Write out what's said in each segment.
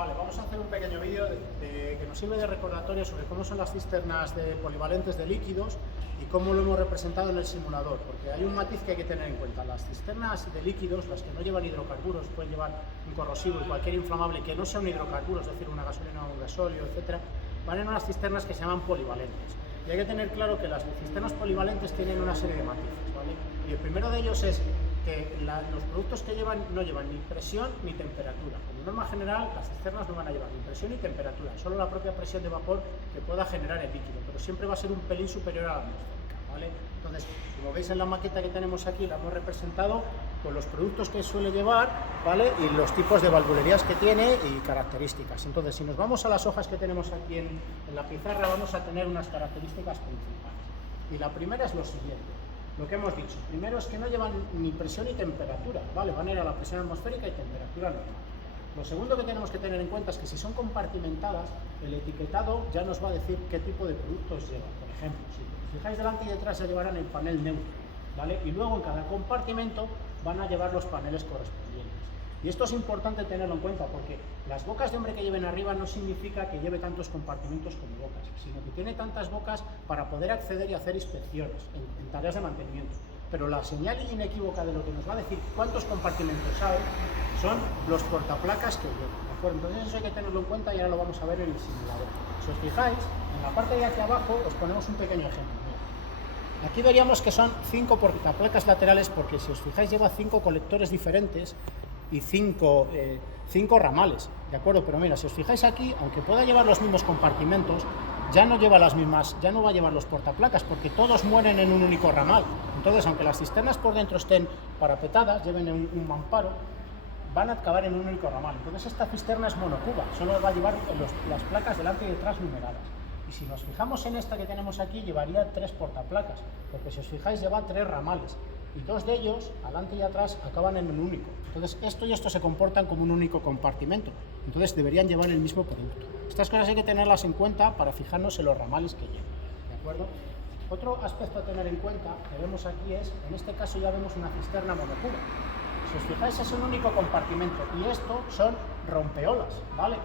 Vale, vamos a hacer un pequeño vídeo que nos sirve de recordatorio sobre cómo son las cisternas polivalentes de líquidos y cómo lo hemos representado en el simulador, porque hay un matiz que hay que tener en cuenta. Las cisternas de líquidos, las que no llevan hidrocarburos, pueden llevar un corrosivo y cualquier inflamable que no sea un hidrocarburo, es decir, una gasolina o un gasóleo, etcétera, van en unas cisternas que se llaman polivalentes. Y hay que tener claro que las cisternas polivalentes tienen una serie de matices, ¿vale? Y el primero de ellos es que los productos que llevan no llevan ni presión ni temperatura. Como norma general, las cisternas no van a llevar ni presión ni temperatura, solo la propia presión de vapor que pueda generar el líquido, pero siempre va a ser un pelín superior a la atmosférica, ¿vale? Entonces, como veis en la maqueta que tenemos aquí, la hemos representado con los productos que suele llevar, ¿vale? Y los tipos de valvulerías que tiene y características. Entonces, si nos vamos a las hojas que tenemos aquí en la pizarra, vamos a tener unas características principales. Y la primera es lo siguiente. Lo que hemos dicho, primero es que no llevan ni presión ni temperatura, ¿vale? Van a ir a la presión atmosférica y temperatura normal. Lo segundo que tenemos que tener en cuenta es que si son compartimentadas, el etiquetado ya nos va a decir qué tipo de productos llevan. Por ejemplo, si os fijáis delante y detrás se llevarán el panel neutro, ¿vale? Y luego en cada compartimento van a llevar los paneles correspondientes. Y esto es importante tenerlo en cuenta porque las bocas de hombre que lleven arriba no significa que lleve tantos compartimentos como bocas, sino que tiene tantas bocas para poder acceder y hacer inspecciones en tareas de mantenimiento. Pero la señal inequívoca de lo que nos va a decir cuántos compartimentos hay son los portaplacas que llevan, ¿de acuerdo? Entonces eso hay que tenerlo en cuenta y ahora lo vamos a ver en el simulador. Si os fijáis, en la parte de aquí abajo os ponemos un pequeño ejemplo. Aquí veríamos que son 5 portaplacas laterales porque si os fijáis lleva 5 colectores diferentes y 5 ramales, ¿de acuerdo? Pero mira, si os fijáis aquí, aunque pueda llevar los mismos compartimentos, ya no lleva las mismas, ya no va a llevar los portaplacas porque todos mueren en un único ramal. Entonces, aunque las cisternas por dentro estén parapetadas, lleven un mamparo, van a acabar en un único ramal. Entonces esta cisterna es monocuba, solo va a llevar las placas delante y detrás numeradas. Y si nos fijamos en esta que tenemos aquí, llevaría 3 portaplacas, porque si os fijáis lleva 3 ramales. Y 2 de ellos, adelante y atrás, acaban en un único. Entonces esto y esto se comportan como un único compartimento. Entonces deberían llevar el mismo producto. Estas cosas hay que tenerlas en cuenta para fijarnos en los ramales que llevan, ¿de acuerdo? Otro aspecto a tener en cuenta que vemos aquí es, en este caso ya vemos una cisterna monocuba. Si os fijáis es un único compartimento y esto son rompeolas, ¿vale?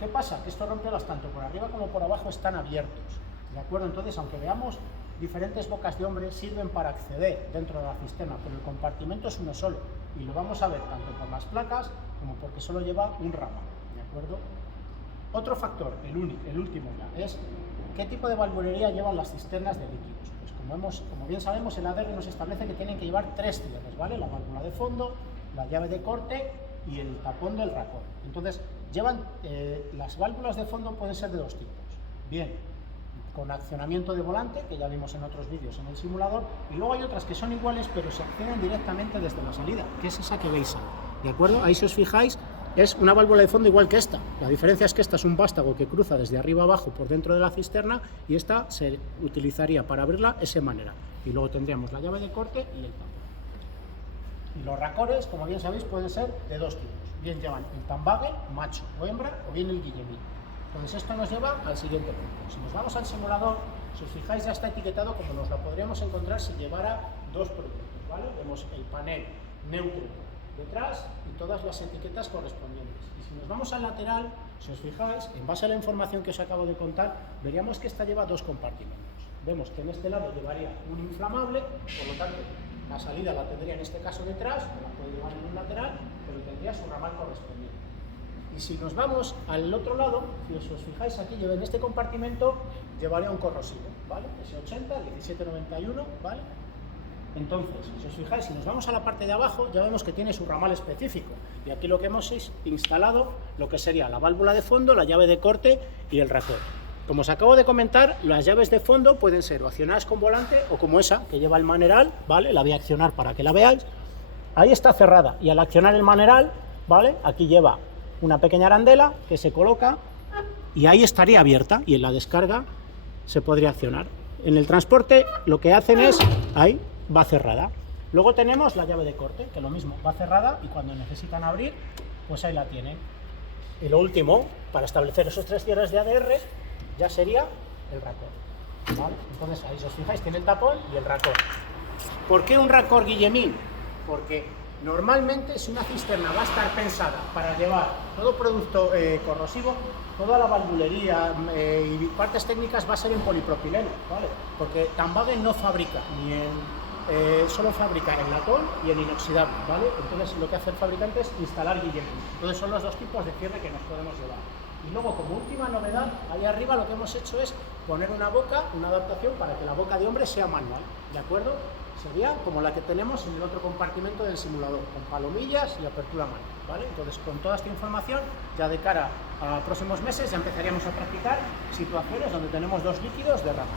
¿Qué pasa? Que estos rompeolas tanto por arriba como por abajo están abiertos, ¿de acuerdo? Entonces, aunque veamos diferentes bocas de hombre, sirven para acceder dentro de la cisterna, pero el compartimento es uno solo y lo vamos a ver tanto por las placas como porque solo lleva un ramal, ¿de acuerdo? Otro factor, el último ya, es qué tipo de valvulería llevan las cisternas de líquidos. Pues como bien sabemos, el ADR nos establece que tienen que llevar 3 cierres, ¿vale? La válvula de fondo, la llave de corte y el tapón del racor. Entonces, las válvulas de fondo pueden ser de 2 tipos. Bien, con accionamiento de volante, que ya vimos en otros vídeos en el simulador, y luego hay otras que son iguales, pero se acceden directamente desde la salida, que es esa que veis ahí, ¿de acuerdo? Ahí si os fijáis, es una válvula de fondo igual que esta. La diferencia es que esta es un vástago que cruza desde arriba abajo por dentro de la cisterna y esta se utilizaría para abrirla de esa manera. Y luego tendríamos la llave de corte y el tapón. Y los racores, como bien sabéis, pueden ser de 2 tipos. Bien llevan el tambagel, macho o hembra, o bien el guillemín. Entonces esto nos lleva al siguiente punto. Si nos vamos al simulador, si os fijáis ya está etiquetado como nos la podríamos encontrar si llevara 2 productos, ¿vale? Vemos el panel neutro detrás y todas las etiquetas correspondientes. Y si nos vamos al lateral, si os fijáis, en base a la información que os acabo de contar, veríamos que esta lleva 2 compartimentos. Vemos que en este lado llevaría un inflamable, por lo tanto la salida la tendría en este caso detrás, no la puede llevar en un lateral, pero tendría su ramal correspondiente. Y si nos vamos al otro lado, si os fijáis aquí, en este compartimento llevaría un corrosivo, ¿vale? S80, 1791, ¿vale? Entonces, si os fijáis, si nos vamos a la parte de abajo, ya vemos que tiene su ramal específico. Y aquí lo que hemos es instalado lo que sería la válvula de fondo, la llave de corte y el racor. Como os acabo de comentar, las llaves de fondo pueden ser o accionadas con volante o como esa, que lleva el maneral, ¿vale? La voy a accionar para que la veáis. Ahí está cerrada y al accionar el maneral, ¿vale? Aquí lleva una pequeña arandela que se coloca y ahí estaría abierta y en la descarga se podría accionar. En el transporte lo que hacen es, ahí va cerrada. Luego tenemos la llave de corte, que lo mismo, va cerrada y cuando necesitan abrir, pues ahí la tienen. Y lo último, para establecer esos 3 cierres de ADR, ya sería el racor, ¿vale? Entonces ahí si os fijáis tiene el tapón y el racor. ¿Por qué un racor guillemín? Porque Normalmente, si una cisterna va a estar pensada para llevar todo producto corrosivo, toda la valvulería y partes técnicas va a ser en polipropileno, ¿vale? Porque Tamwagen no fabrica ni en solo fabrica en latón y en inoxidable, ¿vale? Entonces lo que hace el fabricante es instalar guilletes. Entonces son los dos tipos de cierre que nos podemos llevar. Y luego, como última novedad, ahí arriba lo que hemos hecho es poner una boca, una adaptación para que la boca de hombre sea manual, ¿de acuerdo? Sería como la que tenemos en el otro compartimento del simulador, con palomillas y apertura manual, ¿vale? Entonces, con toda esta información, ya de cara a próximos meses, ya empezaríamos a practicar situaciones donde tenemos dos líquidos de rama.